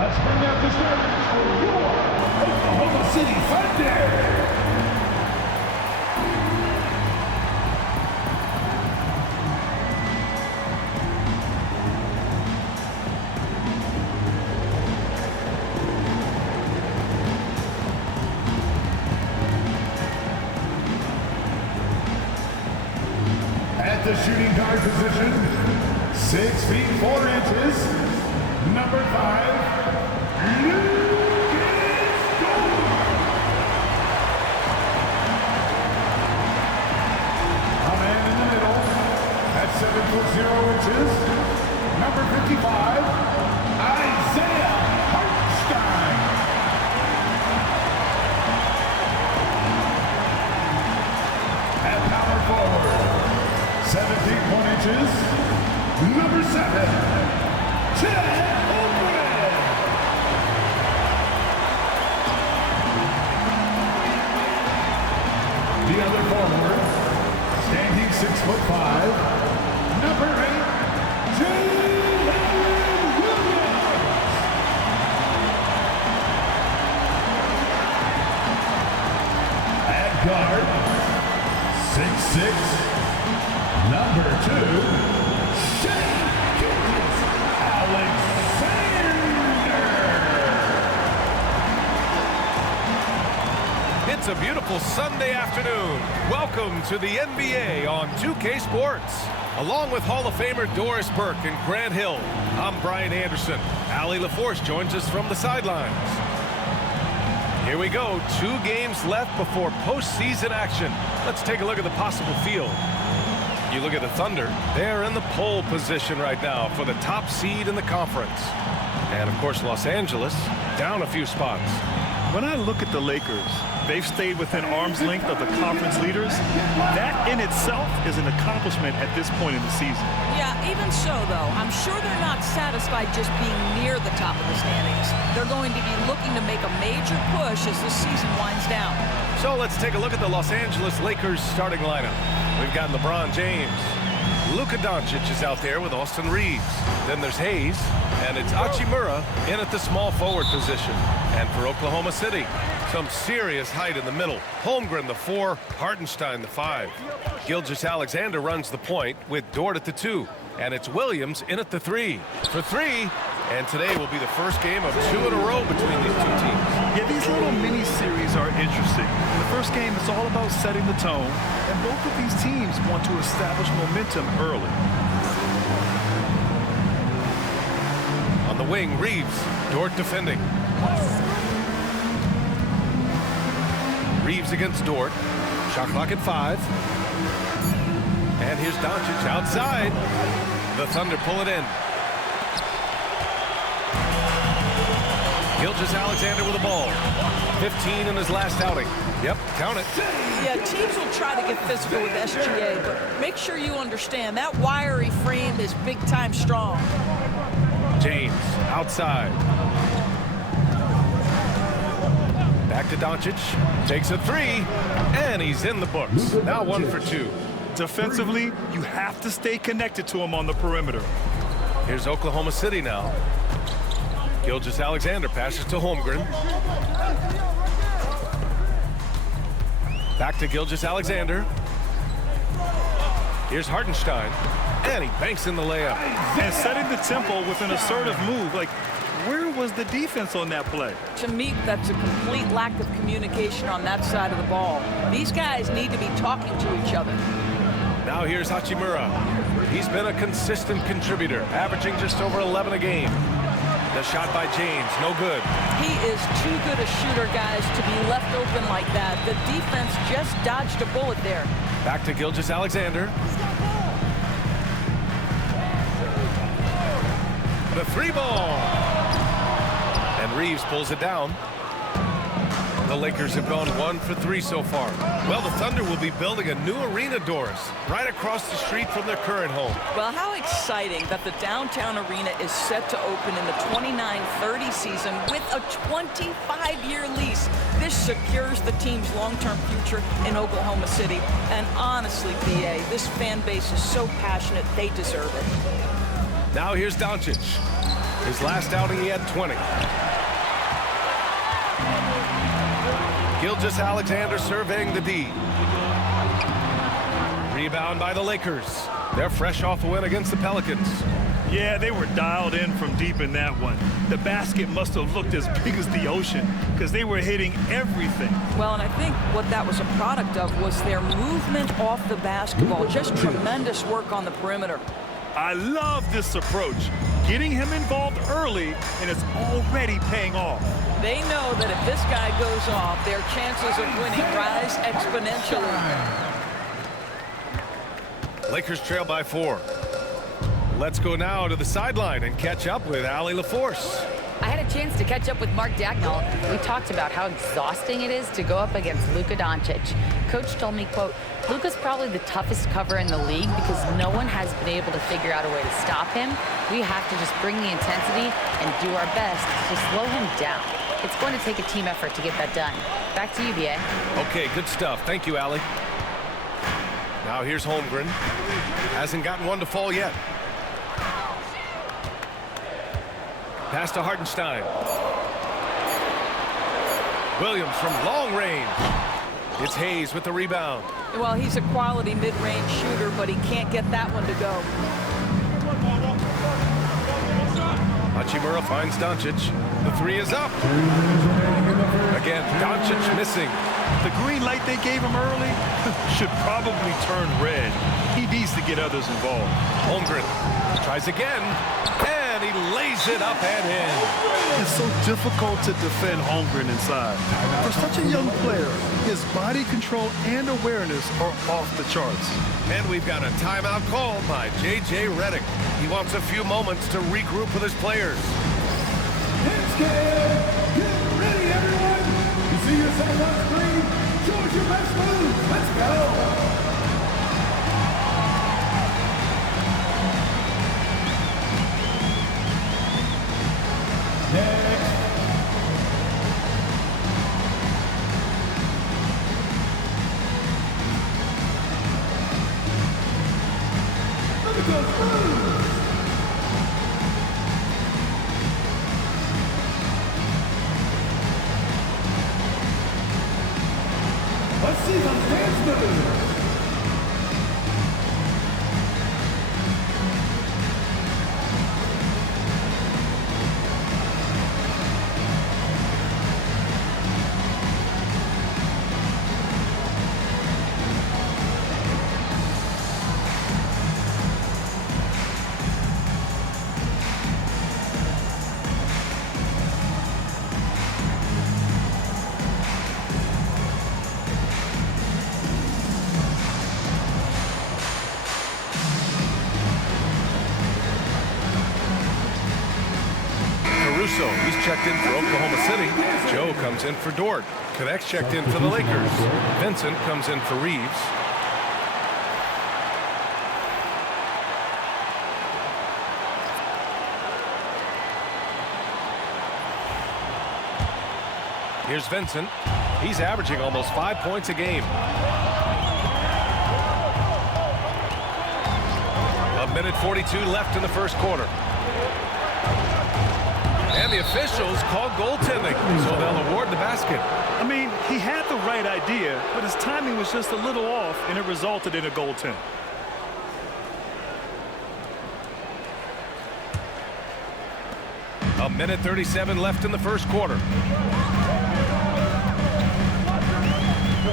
Let's bring out the starters for your Oklahoma City Thunder. At the shooting guard position, 6 feet 4 inches, number 5, Lucas Dort. A man in the middle, at 7 foot 0 inches, number 55, Isaiah Hartenstein. At power forward, 7 feet 1 inches, number 7, Chet Holmgren. The other forward, standing 6'5", number 8, Jalen Williams. At guard, 6'6", number 2, Shai Gilgeous-Alexander. It's a beautiful Sunday afternoon. Welcome to the NBA on 2K Sports. Along with Hall of Famer Doris Burke and Grant Hill, I'm Brian Anderson. Allie LaForce joins us from the sidelines. Here we go, 2 games left before postseason action. Let's take a look at the possible field. You look at the Thunder, they're in the pole position right now for the top seed in the conference. And of course, Los Angeles down a few spots. When I look at the Lakers, they've stayed within arm's length of the conference leaders. That in itself is an accomplishment at this point in the season. Yeah, even so, though, I'm sure they're not satisfied just being near the top of the standings. They're going to be looking to make a major push as the season winds down. So let's take a look at the Los Angeles Lakers starting lineup. We've got LeBron James. Luka Doncic is out there with Austin Reeves. Then there's Hayes, and it's Hachimura in at the small forward position. And for Oklahoma City, some serious height in the middle. Holmgren, the 4, Hartenstein, the 5. Gilgeous-Alexander runs the point with Dort at the 2. And it's Williams in at the 3. For 3, and today will be the first game of 2 in a row between these 2 teams. Yeah, these little mini-series are interesting. In the first game, it's all about setting the tone, and both of these teams want to establish momentum early. On the wing, Reeves, Dort defending. Reeves against Dort. Shot clock at 5. And here's Doncic outside. The Thunder pull it in. Gilgeous-Alexander with the ball. 15 in his last outing. Yep, count it. Yeah, teams will try to get physical with SGA, but make sure you understand that wiry frame is big-time strong. James outside. Back to Doncic. Takes a 3, and he's in the books. Now 1 for 2. Defensively, you have to stay connected to him on the perimeter. Here's Oklahoma City now. Gilgeous-Alexander passes to Holmgren. Back to Gilgeous-Alexander. Here's Hartenstein, and he banks in the layup. And setting the tempo with an assertive move. Like, where was the defense on that play? To me, that's a complete lack of communication on that side of the ball. These guys need to be talking to each other. Now here's Hachimura. He's been a consistent contributor, averaging just over 11 a game. The shot by James, no good. He is too good a shooter, guys, to be left open like that. The defense just dodged a bullet there. Back to Gilgeous-Alexander. The 3 ball. And Reeves pulls it down. The Lakers have gone 1 for 3 so far. Well, the Thunder will be building a new arena, Doris, right across the street from their current home. Well, how exciting that the downtown arena is set to open in the 29-30 season with a 25-year lease. This secures the team's long-term future in Oklahoma City. And honestly, BA, this fan base is so passionate, they deserve it. Now here's Doncic. His last outing, he had 20. Gilgeous-Alexander surveying the D. Rebound by the Lakers. They're fresh off a win against the Pelicans. Yeah, they were dialed in from deep in that one. The basket must have looked as big as the ocean because they were hitting everything. Well, and I think what that was a product of was their movement off the basketball. Just tremendous work on the perimeter. I love this approach. Getting him involved early, and it's already paying off. They know that if this guy goes off, their chances of winning rise exponentially. Lakers trail by 4. Let's go now to the sideline and catch up with Allie LaForce. I had a chance to catch up with Mark Dagnall. We talked about how exhausting it is to go up against Luka Doncic. Coach told me, quote, Luka's probably the toughest cover in the league because no one has been able to figure out a way to stop him. We have to just bring the intensity and do our best to slow him down. It's going to take a team effort to get that done. Back to you, BA. Okay, good stuff. Thank you, Allie. Now here's Holmgren. Hasn't gotten one to fall yet. Pass to Hartenstein. Williams from long range. It's Hayes with the rebound. Well, he's a quality mid-range shooter, but he can't get that one to go. Hachimura finds Doncic. The 3 is up. Again, Doncic missing. The green light they gave him early should probably turn red. He needs to get others involved. Holmgren tries again, and he lays it up and in. It's so difficult to defend Holmgren inside. For such a young player, his body control and awareness are off the charts. And we've got a timeout called by J.J. Redick. He wants a few moments to regroup with his players. Let's get ready, everyone. You see yourself on screen. Show us your best moves. Let's go. Next. Look at those moves. Let's see those dance moves. Caruso, he's checked in for Oklahoma City. Joe comes in for Dort. Connect's checked in for the Lakers. Vincent comes in for Reeves. Here's Vincent. He's averaging almost 5 points a game. A minute 42 left in the first quarter. And the officials called goaltending, so they'll award the basket. I mean, he had the right idea, but his timing was just a little off, and it resulted in a goaltend. A minute 37 left in the first quarter.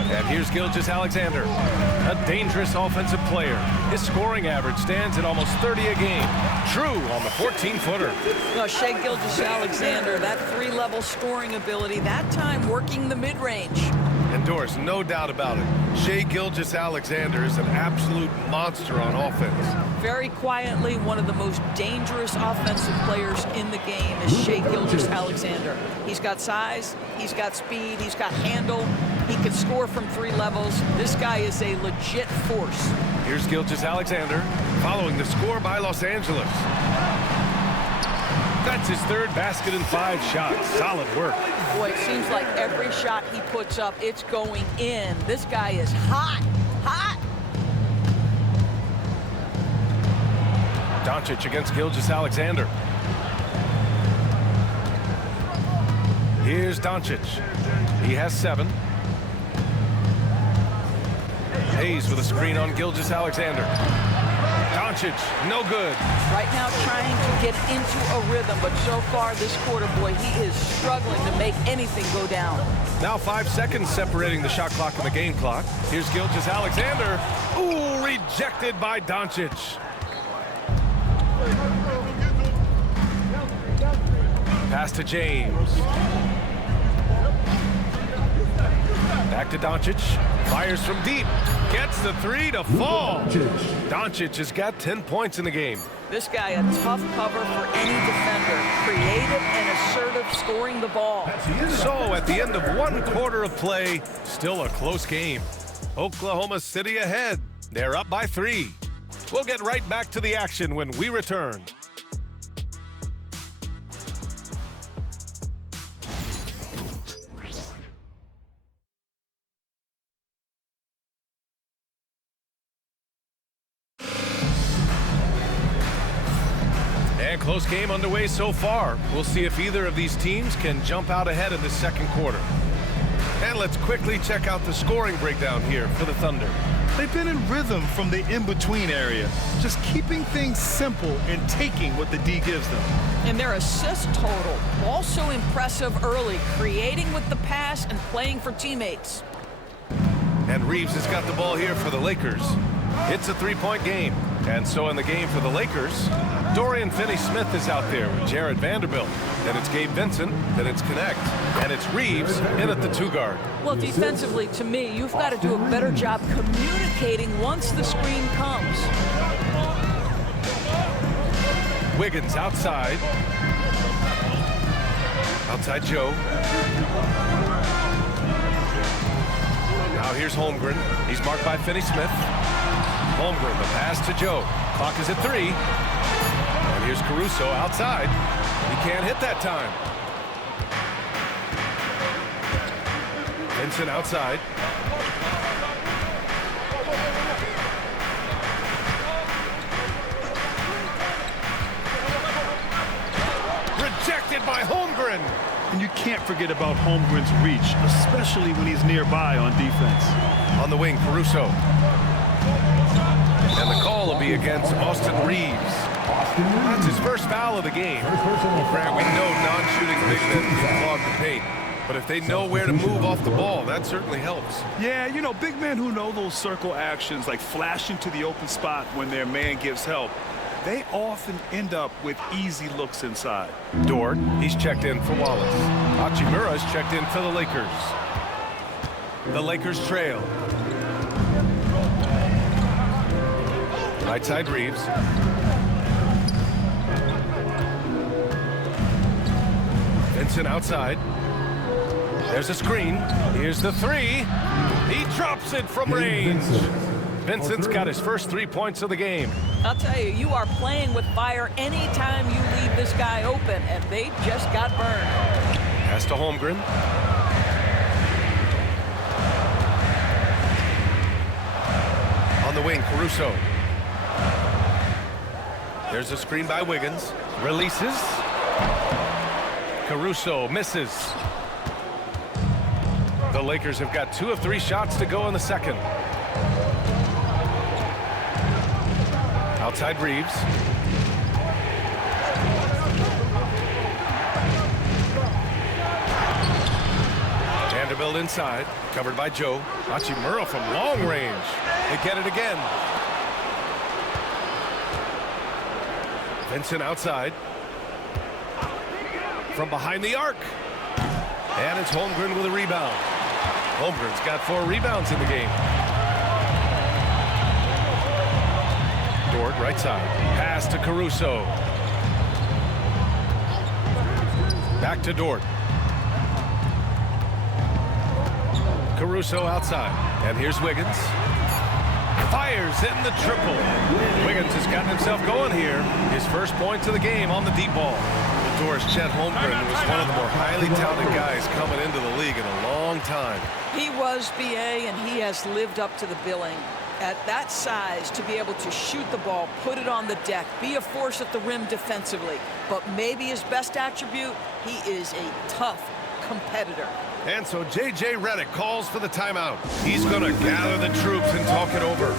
And here's Gilgeous-Alexander, a dangerous offensive player. His scoring average stands at almost 30 a game. True on the 14-footer. Well, Shai Gilgeous-Alexander, that 3-level scoring ability, that time working the mid-range. And Doris, no doubt about it, Shai Gilgeous-Alexander is an absolute monster on offense. Very quietly, one of the most dangerous offensive players in the game is Shai Gilgeous-Alexander. He's got size, he's got speed, he's got handle, he can score from 3 levels. This guy is a legit force. Here's Gilgeous-Alexander following the score by Los Angeles. That's his 3rd basket in 5 shots. Solid work. Boy, it seems like every shot he puts up, it's going in. This guy is hot, hot. Doncic against Gilgeous-Alexander. Here's Doncic. He has 7. Hayes with a screen on Gilgeous-Alexander. Doncic, no good. Right now trying to get into a rhythm, but so far this quarter, boy, he is struggling to make anything go down. Now 5 seconds separating the shot clock and the game clock. Here's Gilgeous-Alexander. Ooh, rejected by Doncic. Pass to James. Back to Doncic. Fires from deep. Gets the 3 to fall. Doncic has got 10 points in the game. This guy, a tough cover for any defender. Creative and assertive scoring the ball. So at the end of 1 quarter of play, still a close game. Oklahoma City ahead. They're up by 3. We'll get right back to the action when we return. And close game underway so far. We'll see if either of these teams can jump out ahead in the second quarter. And let's quickly check out the scoring breakdown here for the Thunder. They've been in rhythm from the in-between area, just keeping things simple and taking what the D gives them. And their assist total, also impressive early, creating with the pass and playing for teammates. And Reeves has got the ball here for the Lakers. It's a 3-point game. And so in the game for the Lakers, Dorian Finney-Smith is out there with Jared Vanderbilt. Then it's Gabe Vincent, then it's Connect, and it's Reeves in at the 2 guard. Well, defensively, to me, you've got to do a better job communicating once the screen comes. Wiggins outside. Outside Joe. Now here's Holmgren. He's marked by Finney-Smith. Holmgren, the pass to Joe. Clock is at 3. And here's Caruso outside. He can't hit that time. Vincent outside. Rejected by Holmgren. And you can't forget about Holmgren's reach, especially when he's nearby on defense. On the wing, Caruso. And the call will be against Austin Reeves. That's his first foul of the game. Grant, we know non-shooting big men can clog the paint. But if they know where to move off the ball, that certainly helps. Yeah, you know, big men who know those circle actions, like flashing to the open spot when their man gives help, they often end up with easy looks inside. Dort, he's checked in for Wallace. Hachimura's checked in for the Lakers. The Lakers trail. Right side Reeves. Vincent outside. There's a screen. Here's the 3. He drops it from range. Vincent's got his first 3 points of the game. I'll tell you, you are playing with fire anytime you leave this guy open, and they just got burned. Pass to Holmgren. On the wing, Caruso. There's a screen by Wiggins. Releases. Caruso misses. The Lakers have got 2 of 3 shots to go in the second. Outside Reeves. Vanderbilt inside, covered by Joe. Hachimura from long range. They get it again. Vincent outside. From behind the arc. And it's Holmgren with a rebound. Holmgren's got 4 rebounds in the game. Dort, right side. Pass to Caruso. Back to Dort. Caruso outside. And here's Wiggins. Fires in the triple. Wiggins has gotten himself going here. His first points of the game on the deep ball. Doris Chet Holmgren was one of the more highly touted guys coming into the league in a long time. He was BA, and he has lived up to the billing. At that size, to be able to shoot the ball, put it on the deck, be a force at the rim defensively. But maybe his best attribute, he is a tough, competitor. And so J.J. Redick calls for the timeout. He's going to gather the troops and talk it over.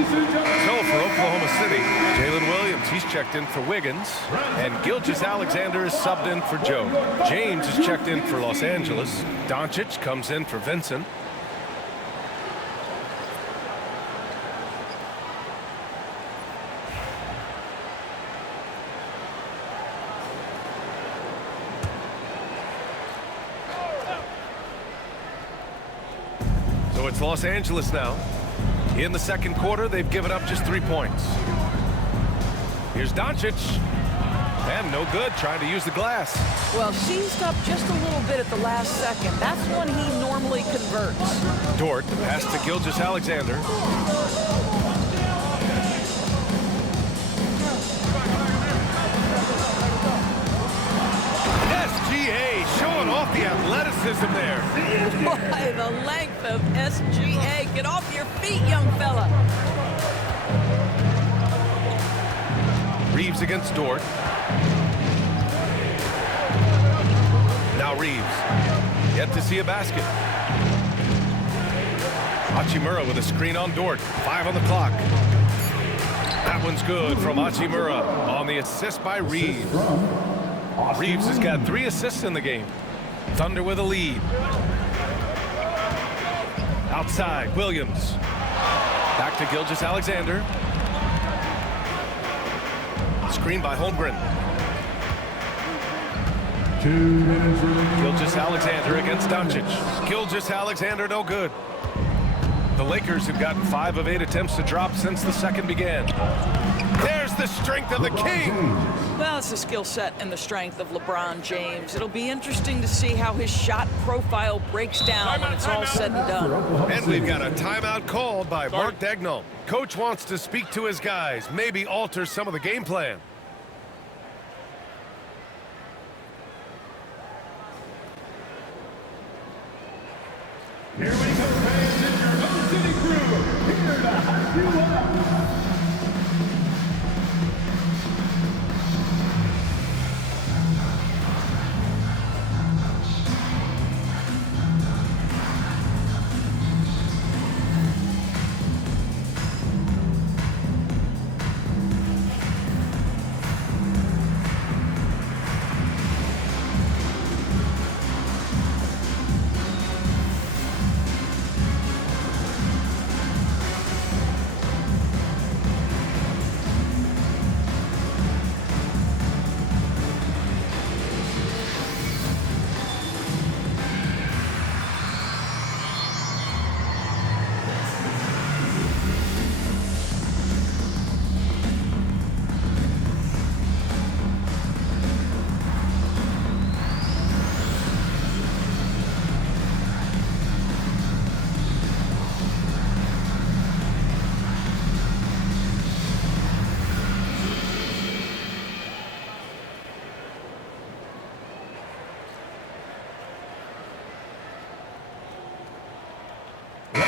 So for Oklahoma City, Jalen Williams, he's checked in for Wiggins, and Gilgeous-Alexander is subbed in for Joe. James is checked in for Los Angeles. Doncic comes in for Vincent. So it's Los Angeles now. In the second quarter, they've given up just 3 points. Here's Doncic. And no good, trying to use the glass. Well, seized up just a little bit at the last second. That's when he normally converts. Dort, the pass to Gilgeous-Alexander. SGA showing off the athleticism there. Boy, the length of SGA. Get off your feet, young fella. Reeves against Dort. Now Reeves. Yet to see a basket. Hachimura with a screen on Dort. 5 on the clock. That one's good from Hachimura on the assist by Reeves. Reeves has got 3 assists in the game. Thunder with a lead. Outside, Williams. Back to Gilgeous-Alexander. Screen by Holmgren. 2 minutes remaining. Gilgeous-Alexander against Doncic. Gilgeous-Alexander no good. The Lakers have gotten 5 of 8 attempts to drop since the second began. There's the strength of the King. Well, it's the skill set and the strength of LeBron James. It'll be interesting to see how his shot profile breaks down when it's all said and done. And we've got a timeout called by Mark Daigneault. Coach wants to speak to his guys, maybe alter some of the game plan. Here we go, fans. It's your Oklahoma City crew. Here to hype you up.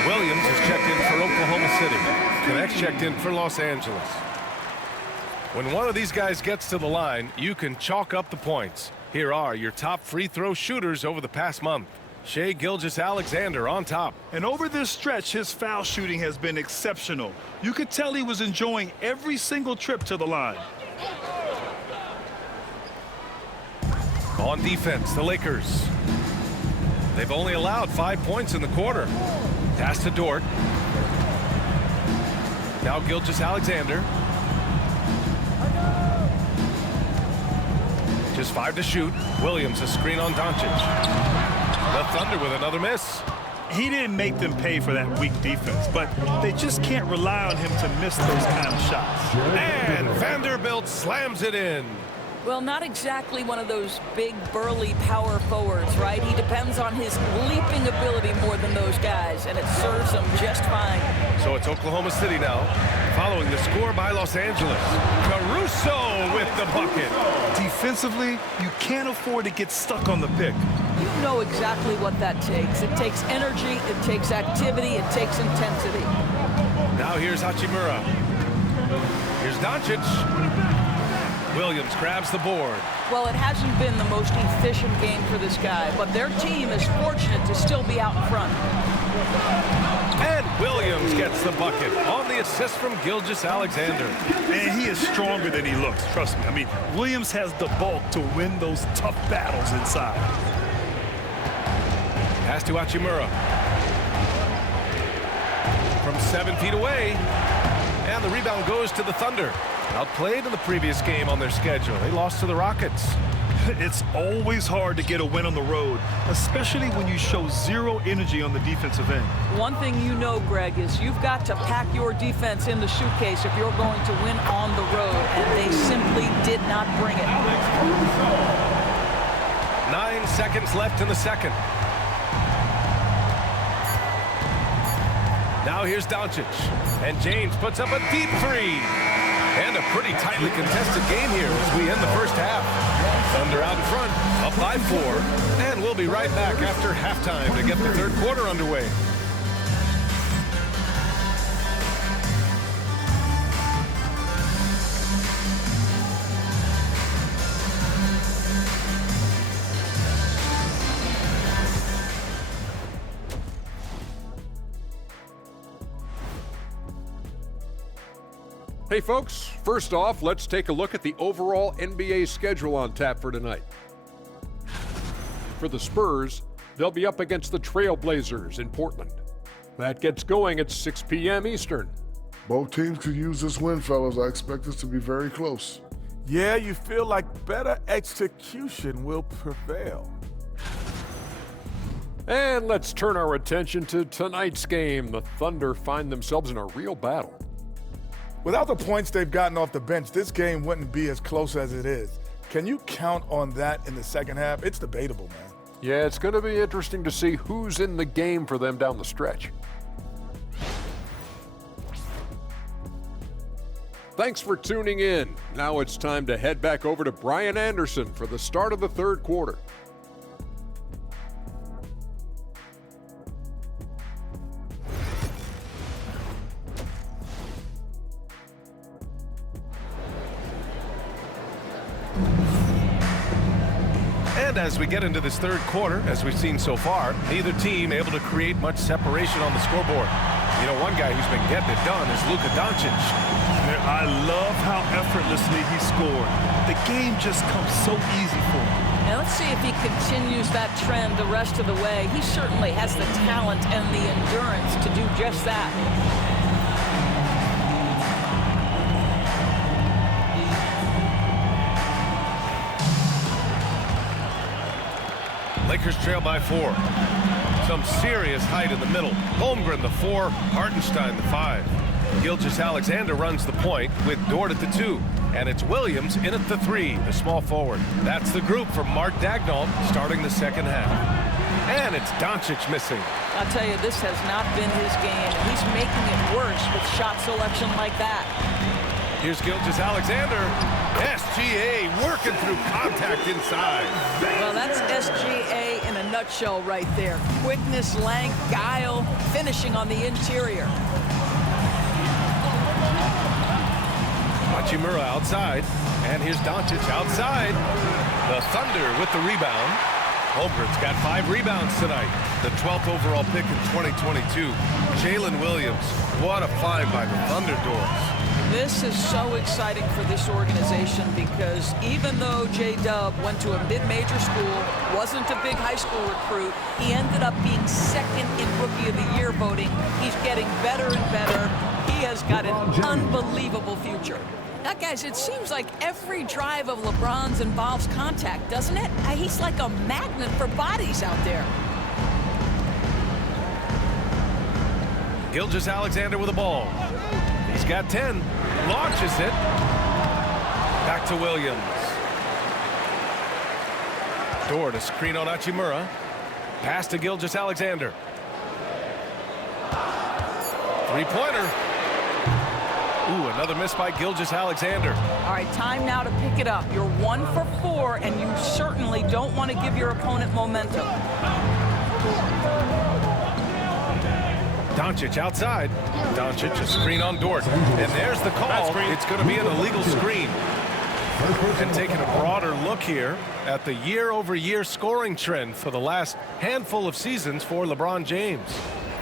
Williams has checked in for Oklahoma City. Connects checked in for Los Angeles. When one of these guys gets to the line, you can chalk up the points. Here are your top free throw shooters over the past month. Shai Gilgeous-Alexander on top. And over this stretch, his foul shooting has been exceptional. You could tell he was enjoying every single trip to the line. On defense, the Lakers. They've only allowed 5 points in the quarter. Pass to Dort. Now Gilgeous-Alexander. Just 5 to shoot. Williams a screen on Doncic. The Thunder with another miss. He didn't make them pay for that weak defense, but they just can't rely on him to miss those kind of shots. And Vanderbilt slams it in. Well, not exactly one of those big, burly power forwards, right? He depends on his leaping ability more than those guys, and it serves him just fine. So it's Oklahoma City now, following the score by Los Angeles. Caruso with the bucket. Defensively, you can't afford to get stuck on the pick. You know exactly what that takes. It takes energy, it takes activity, it takes intensity. Now here's Hachimura. Here's Doncic. Williams grabs the board. Well, it hasn't been the most efficient game for this guy, but their team is fortunate to still be out in front. And Williams gets the bucket on the assist from Gilgeous-Alexander. And he is stronger than he looks, trust me. I mean, Williams has the bulk to win those tough battles inside. Pass to Hachimura. From 7 feet away. And the rebound goes to the Thunder. Outplayed in the previous game on their schedule. They lost to the Rockets. It's always hard to get a win on the road, especially when you show zero energy on the defensive end. One thing you know, Greg, is you've got to pack your defense in the suitcase if you're going to win on the road, and they simply did not bring it. 9 seconds left in the second. Now here's Doncic. And James puts up a deep three. And a pretty tightly contested game here as we end the first half. Thunder out in front, up by 4. And we'll be right back after halftime to get the third quarter underway. Hey folks, first off, let's take a look at the overall NBA schedule on tap for tonight. For the Spurs, they'll be up against the Trailblazers in Portland. That gets going at 6 p.m. Eastern. Both teams could use this win, fellas. I expect this to be very close. Yeah, you feel like better execution will prevail. And let's turn our attention to tonight's game. The Thunder find themselves in a real battle. Without the points they've gotten off the bench, this game wouldn't be as close as it is. Can you count on that in the second half? It's debatable, man. Yeah, it's going to be interesting to see who's in the game for them down the stretch. Thanks for tuning in. Now it's time to head back over to Brian Anderson for the start of the third quarter. And as we get into this third quarter, as we've seen so far, neither team able to create much separation on the scoreboard. You know, one guy who's been getting it done is Luka Doncic. I love how effortlessly he scored. The game just comes so easy for him. Now let's see if he continues that trend the rest of the way. He certainly has the talent and the endurance to do just that. Lakers trail by 4. Some serious height in the middle. Holmgren the 4, Hartenstein the 5. Gilgeous-Alexander runs the point with Dort at the 2. And it's Williams in at the 3, the small forward. That's the group from Mark Daigneault starting the second half. And it's Doncic missing. I'll tell you, this has not been his game. He's making it worse with shot selection like that. Here's Gilgeous-Alexander. SGA working through contact inside. Well, that's SGA in a nutshell right there. Quickness, length, guile, finishing on the interior. Hachimura outside. And here's Doncic outside. The Thunder with the rebound. Holmgren's got 5 rebounds tonight. The 12th overall pick in 2022. Jalen Williams, what a find by the Thunder Dores. This is so exciting for this organization because even though J-Dub went to a mid-major school, wasn't a big high school recruit, he ended up being second in Rookie of the Year voting. He's getting better and better. He has got an unbelievable future. Now, guys, it seems like every drive of LeBron's involves contact, doesn't it? He's like a magnet for bodies out there. Gilgeous-Alexander with the ball. He's got 10. Launches it. Back to Williams. Dort to screen on Hachimura. Pass to Gilgeous-Alexander. Three-pointer. Ooh, another miss by Gilgeous-Alexander. All right, time now to pick it up. You're 1 for 4, and you certainly don't want to give your opponent momentum. Doncic outside. Doncic a screen on Dort. And there's the call. It's going to be an illegal screen. And taking a broader look here at the year-over-year scoring trend for the last handful of seasons for LeBron James.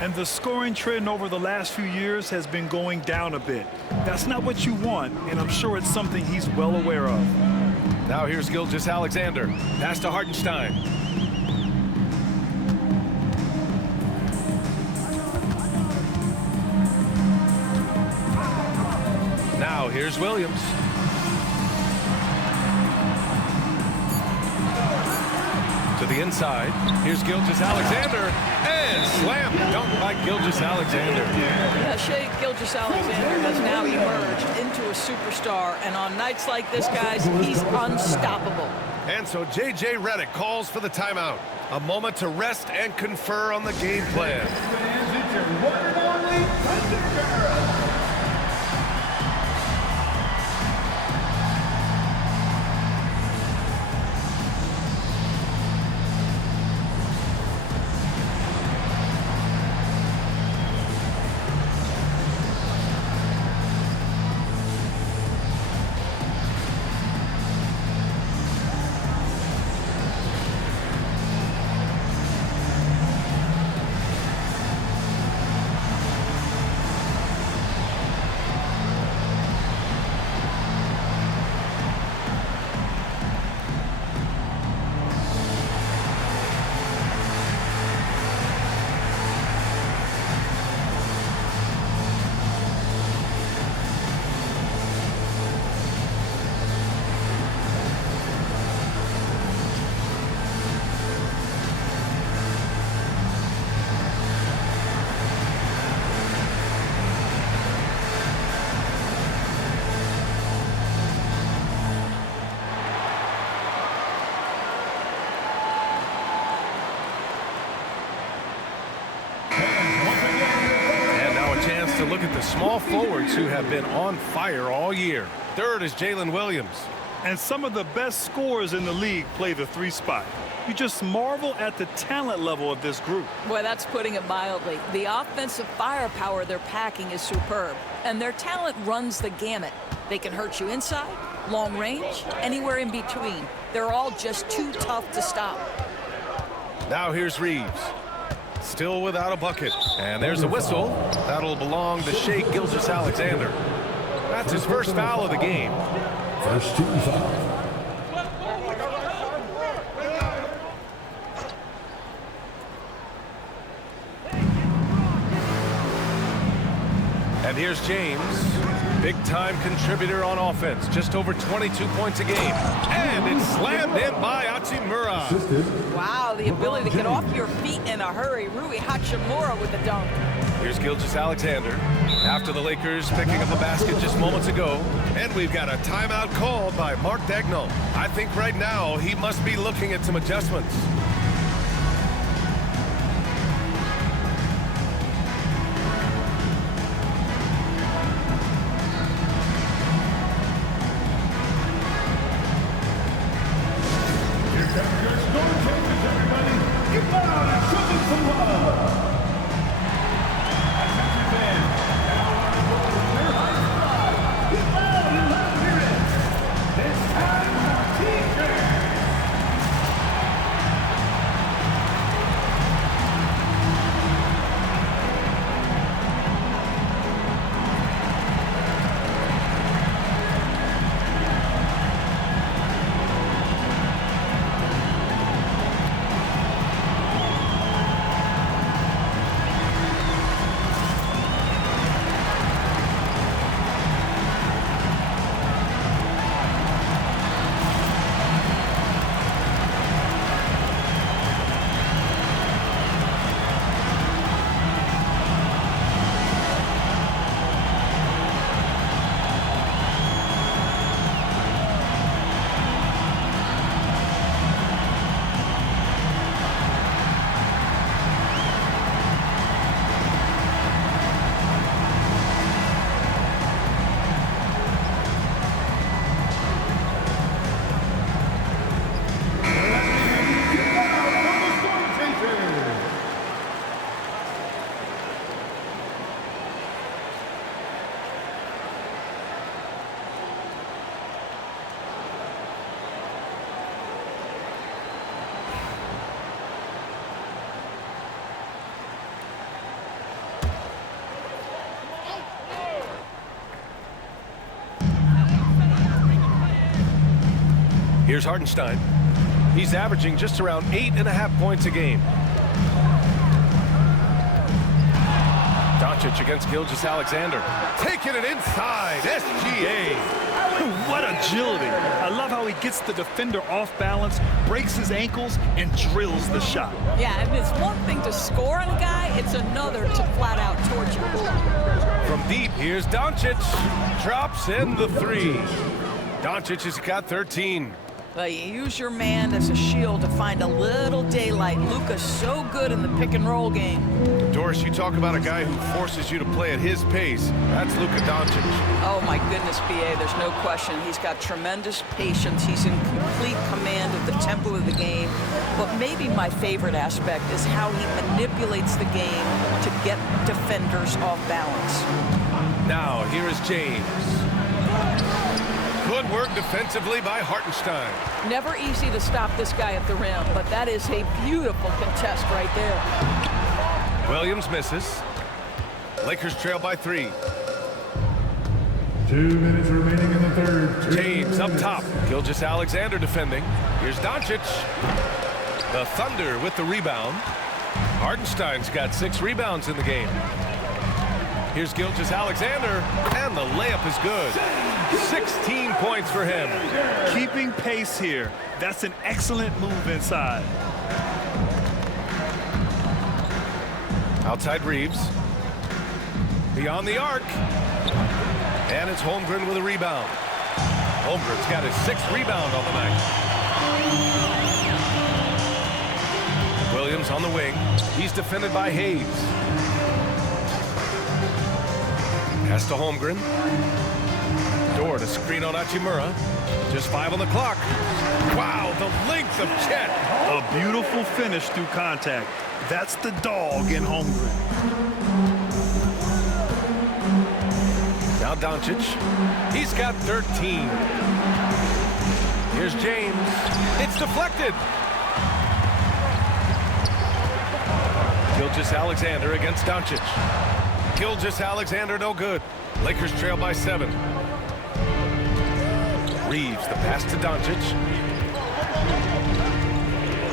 And the scoring trend over the last few years has been going down a bit. That's not what you want, and I'm sure it's something he's well aware of. Now here's Gilgeous-Alexander. Pass to Hartenstein. Now here's Williams. To the inside. Here's Gilgeous-Alexander. And slam dunk by Gilgeous-Alexander. Yeah, Shai Gilgeous-Alexander has now emerged into a superstar. And on nights like this, guys, he's unstoppable. And so J.J. Redick calls for the timeout. A moment to rest and confer on the game plan. Fans, it's your one and only Thunder Girl. To look at the small forwards who have been on fire all year. Third is Jalen Williams. And some of the best scorers in the league play the 3 spot. You just marvel at the talent level of this group. Boy, that's putting it mildly. The offensive firepower they're packing is superb, and their talent runs the gamut. They can hurt you inside, long range, anywhere in between. They're all just too tough to stop. Now here's Reeves. Still without a bucket. And there's a whistle. That'll belong to Shai Gilgeous-Alexander. That's his first foul of the game. First team foul. And here's James. Big-time contributor on offense. Just over 22 points a game. And it's slammed in by Hachimura. Wow, the ability to get off your feet in a hurry. Rui Hachimura with the dunk. Here's Gilgeous-Alexander. After the Lakers picking up a basket just moments ago. And we've got a timeout called by Mark Daigneault. I think right now he must be looking at some adjustments. Here's Hartenstein. He's averaging just around 8.5 points a game. Doncic against Gilgeous-Alexander. Taking it inside. SGA. What agility. I love how he gets the defender off balance, breaks his ankles, and drills the shot. Yeah, and it's one thing to score on a guy, it's another to flat out torture. From deep, here's Doncic. Drops in the three. Doncic has got 13. You use your man as a shield to find a little daylight. Luka's so good in the pick and roll game. Doris, you talk about a guy who forces you to play at his pace. That's Luka Doncic. Oh my goodness, BA, there's no question. He's got tremendous patience. He's in complete command of the tempo of the game. But maybe my favorite aspect is how he manipulates the game to get defenders off balance. Now, here is James. Good work defensively by Hartenstein. Never easy to stop this guy at the rim, but that is a beautiful contest right there. Williams misses. Lakers trail by 3. 2 minutes remaining in the third. James up top. Gilgeous-Alexander defending. Here's Doncic. The Thunder with the rebound. Hartenstein's got 6 rebounds in the game. Here's Gilgeous-Alexander, and the layup is good. 16 points for him. Keeping pace here. That's an excellent move inside. Outside Reeves. Beyond the arc. And it's Holmgren with a rebound. Holmgren's got his 6th rebound on the night. Williams on the wing. He's defended by Hayes. Pass to Holmgren. Door to screen on Hachimura. Just 5 on the clock. Wow, the length of Chet. A beautiful finish through contact. That's the dog in Holmgren. Now Doncic. He's got 13. Here's James. It's deflected. Gilgeous-Alexander against Doncic. Gilgeous-Alexander no good. Lakers trail by 7. Reeves, the pass to Doncic.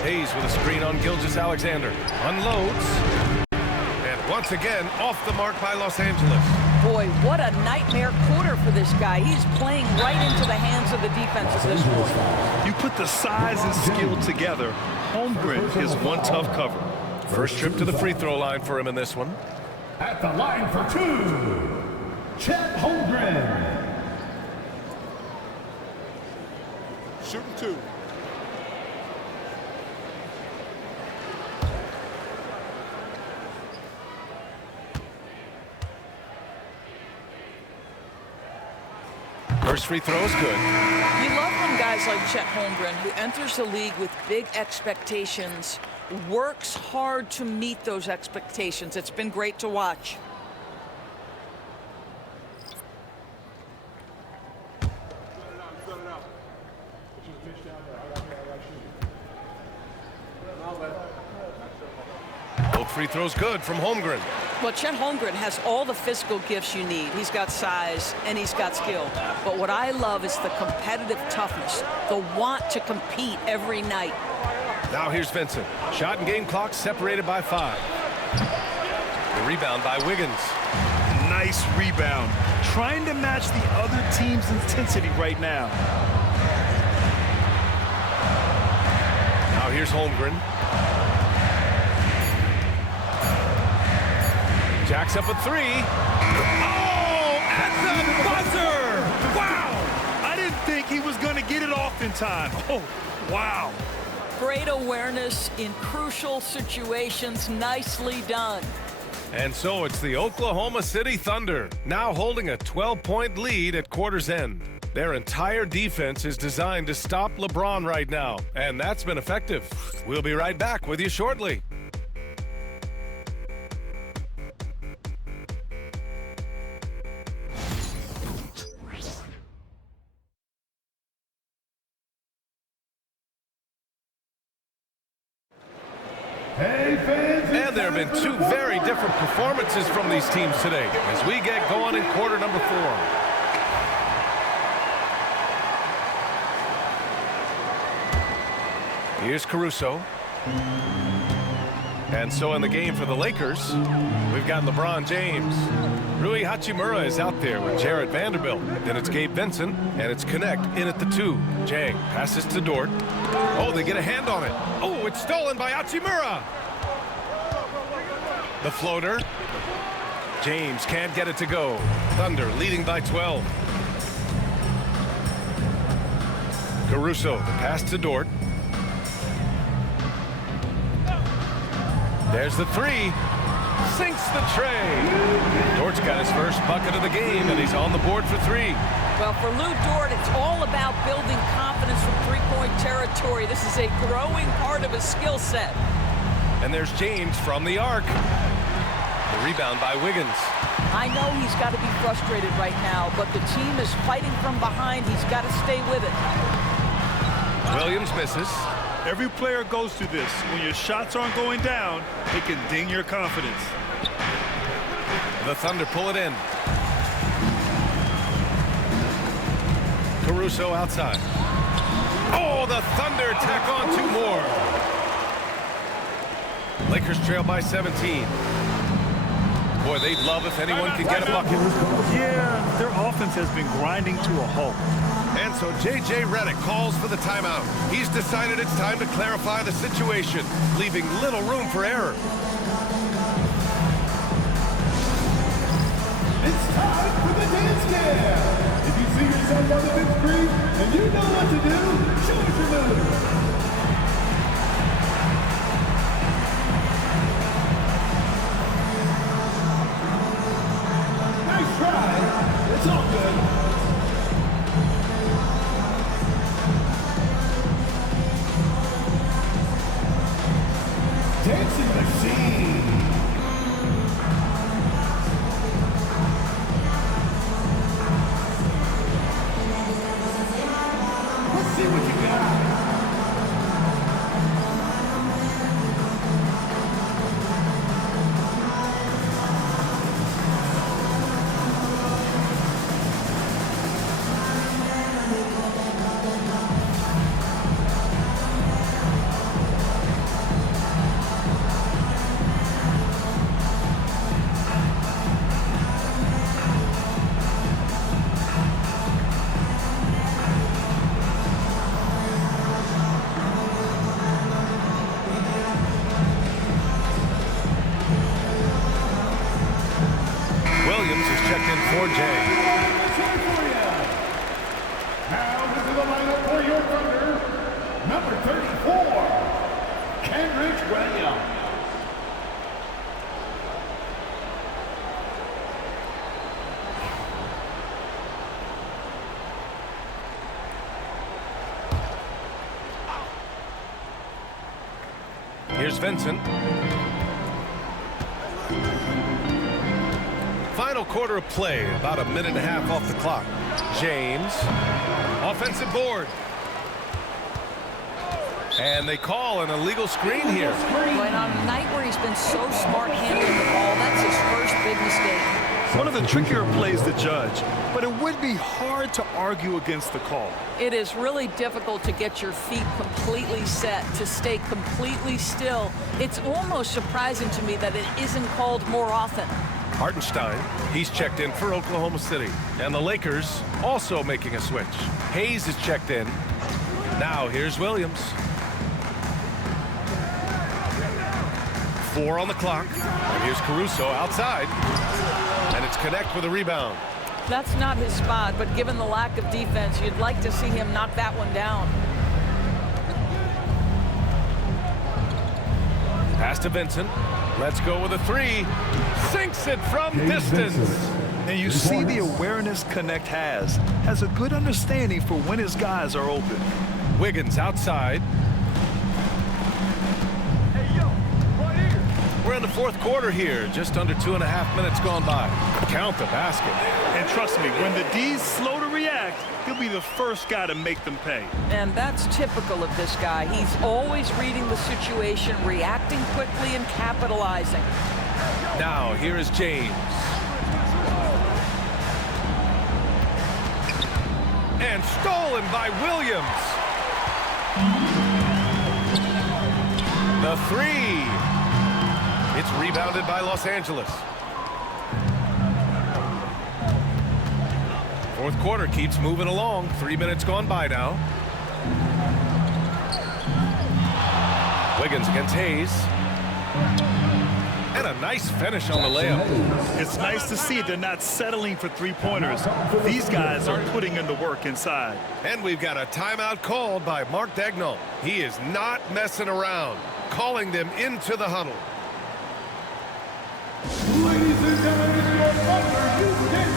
Hayes with a screen on Gilgeous-Alexander. Unloads. And once again, off the mark by Los Angeles. Boy, what a nightmare quarter for this guy. He's playing right into the hands of the defense at this point. You put the size and skill together. Holmgren is one tough cover. First trip to the free throw line for him in this one. At the line for 2, Chet Holmgren. Shooting 2. First free throw is good. You love when guys like Chet Holmgren, who enters the league with big expectations, works hard to meet those expectations. It's been great to watch. Both free throws good from Holmgren. Well, Chet Holmgren has all the physical gifts you need. He's got size and he's got skill. But what I love is the competitive toughness, the want to compete every night. Now here's Vincent. Shot and game clock separated by 5. The rebound by Wiggins. Nice rebound. Trying to match the other team's intensity right now. Now here's Holmgren. Jacks up a 3. Oh, at the buzzer! Wow! I didn't think he was going to get it off in time. Oh, wow. Great awareness in crucial situations. Nicely done. And so it's the Oklahoma City Thunder, now holding a 12-point lead at quarter's end. Their entire defense is designed to stop LeBron right now, and that's been effective. We'll be right back with you shortly. And there have been 2 very different performances from these teams today as we get going in quarter number 4. Here's Caruso. And so in the game for the Lakers, we've got LeBron James. Rui Hachimura is out there with Jared Vanderbilt. Then it's Gabe Vincent, and it's Connect in at the 2. Jang passes to Dort. Oh, they get a hand on it. Oh, it's stolen by Hachimura. The floater. James can't get it to go. Thunder leading by 12. Caruso, the pass to Dort. There's the 3. Sinks the tray. Dort's got his first bucket of the game, and he's on the board for 3. Well, for Lou Dort, it's all about building confidence from three-point territory. This is a growing part of his skill set. And there's James from the arc. The rebound by Wiggins. I know he's got to be frustrated right now, but the team is fighting from behind. He's got to stay with it. Williams misses. Every player goes through this. When your shots aren't going down, it can ding your confidence. The Thunder pull it in. Caruso outside. Oh, the Thunder tack on 2 more. Lakers trail by 17. Boy, they'd love if anyone could get a bucket. Yeah, their offense has been grinding to a halt. And so J.J. Redick calls for the timeout. He's decided it's time to clarify the situation, leaving little room for error. It's time for the dance cam. If you see yourself on the big screen and you know what to do, show us your move. Nice try. It's all good. Dancing machine. Let's see what you got. Williams is checked in for Jay. Now this is the lineup for your Thunder. Number 34, Kenrich Williams. Here's Vincent. Final quarter of play, about a minute and a half off the clock. James, offensive board. And they call an illegal screen here. But on a night where he's been so smart handling the ball, that's his first big mistake. One of the trickier plays to judge, but it would be hard to argue against the call. It is really difficult to get your feet completely set, to stay completely still. It's almost surprising to me that it isn't called more often. Hartenstein, he's checked in for Oklahoma City. And the Lakers also making a switch. Hayes is checked in. Now here's Williams. 4 on the clock. And here's Caruso outside. And it's Connect with a rebound. That's not his spot, but given the lack of defense, you'd like to see him knock that one down. Pass to Vincent. Let's go with a 3. Sinks it from distance. And you see the awareness Connect has a good understanding for when his guys are open. Wiggins outside. We're in the fourth quarter here, just under 2.5 minutes gone by. Count the basket. And trust me, when the D's slow to react, he'll be the first guy to make them pay. And that's typical of this guy. He's always reading the situation, reacting quickly and capitalizing. Now, here is James. And stolen by Williams. The three. It's rebounded by Los Angeles. Fourth quarter keeps moving along. 3 minutes gone by now. Wiggins against Hayes. And a nice finish on the layup. It's nice to see they're not settling for three-pointers. These guys are putting in the work inside. And we've got a timeout called by Mark Daigneault. He is not messing around, calling them into the huddle. Ladies and gentlemen, your Thunder Houston.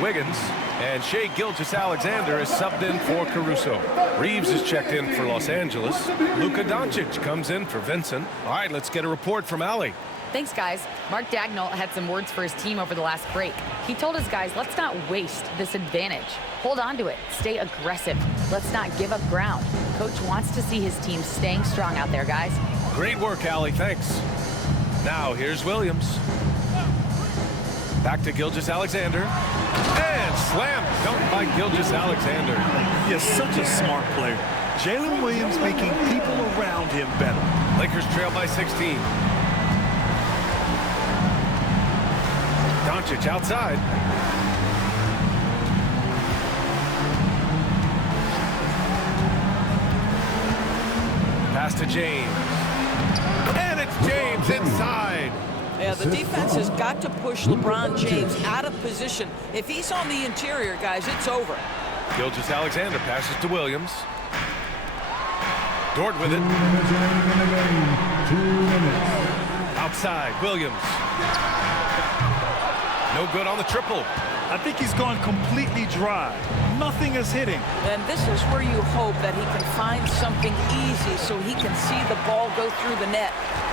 Wiggins, and Shai Gilgeous-Alexander is subbed in for Caruso. Reeves is checked in for Los Angeles. Luka Doncic comes in for Vincent. All right, let's get a report from Allie. Thanks, guys. Mark Daigneault had some words for his team over the last break. He told his guys, let's not waste this advantage. Hold on to it. Stay aggressive. Let's not give up ground. Coach wants to see his team staying strong out there, guys. Great work, Allie. Thanks. Now, here's Williams. Back to Gilgeous-Alexander. And slam dunk by Gilgeous-Alexander. He's such a smart player. Jalen Williams making people around him better. Lakers trail by 16. Doncic outside. Pass to James. And it's James inside. Yeah, the defense has got to push LeBron James out of position. If he's on the interior, guys, it's over. Gilgeous-Alexander passes to Williams. Dort with it. 2 minutes. Outside, Williams. No good on the triple. I think he's gone completely dry. Nothing is hitting. And this is where you hope that he can find something easy so he can see the ball go through the net.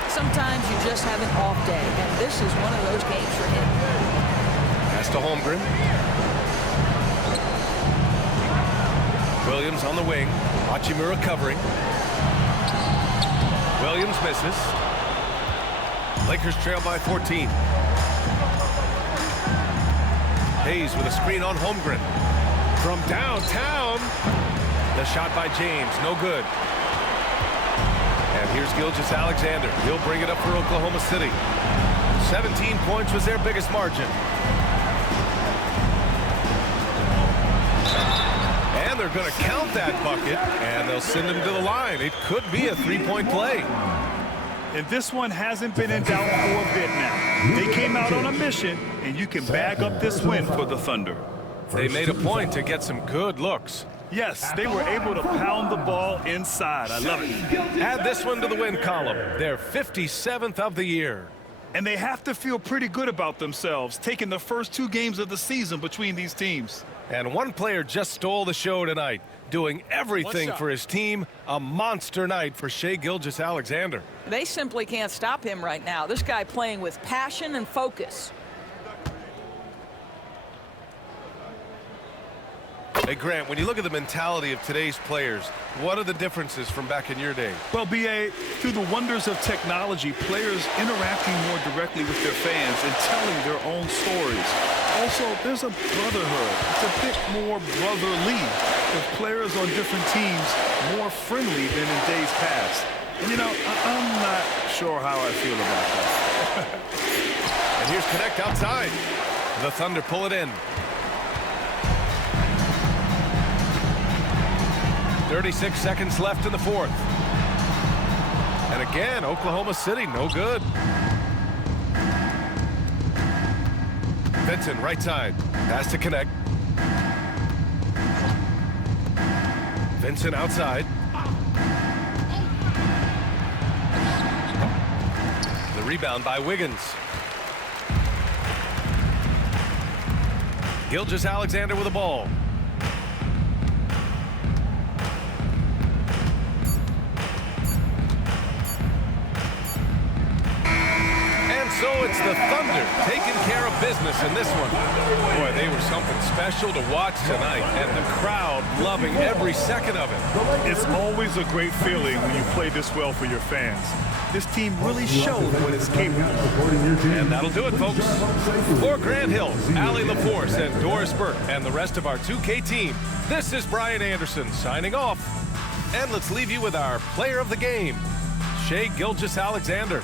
Sometimes you just have an off day, and this is one of those games for him. Pass to Holmgren. Williams on the wing. Hachimura covering. Williams misses. Lakers trail by 14. Hayes with a screen on Holmgren. From downtown. The shot by James, no good. And here's Gilgeous-Alexander. He'll bring it up for Oklahoma City. 17 points was their biggest margin. And they're going to count that bucket, and they'll send him to the line. It could be a three-point play. And this one hasn't been in doubt for a bit now. They came out on a mission, and you can bag up this win for the Thunder. They made a point to get some good looks. Yes, they were able to pound the ball inside. I love it. Add this one to the win column. Their 57th of the year. And they have to feel pretty good about themselves, taking the first 2 games of the season between these teams. And one player just stole the show tonight, doing everything for his team. A monster night for Shai Gilgeous-Alexander. They simply can't stop him right now. This guy playing with passion and focus. Hey, Grant, when you look at the mentality of today's players, what are the differences from back in your day? Well, B.A., through the wonders of technology, players interacting more directly with their fans and telling their own stories. Also, there's a brotherhood. It's a bit more brotherly, with players on different teams more friendly than in days past. You know, I'm not sure how I feel about that. And here's Connect outside. The Thunder pull it in. 36 seconds left in the fourth. And again, Oklahoma City, no good. Vincent, right side. Pass to Connect. Vincent outside. The rebound by Wiggins. Gilgeous-Alexander with the ball. And so it's the Thunder taking care of business in this one. Boy, they were something special to watch tonight, and the crowd loving every second of it. It's always a great feeling when you play this well for your fans. This team really showed what it's capable of. And that'll do it, folks. For Grant Hill, Allie LaForce, and Doris Burke, and the rest of our 2K team, this is Brian Anderson signing off. And let's leave you with our player of the game, Shai Gilgeous-Alexander.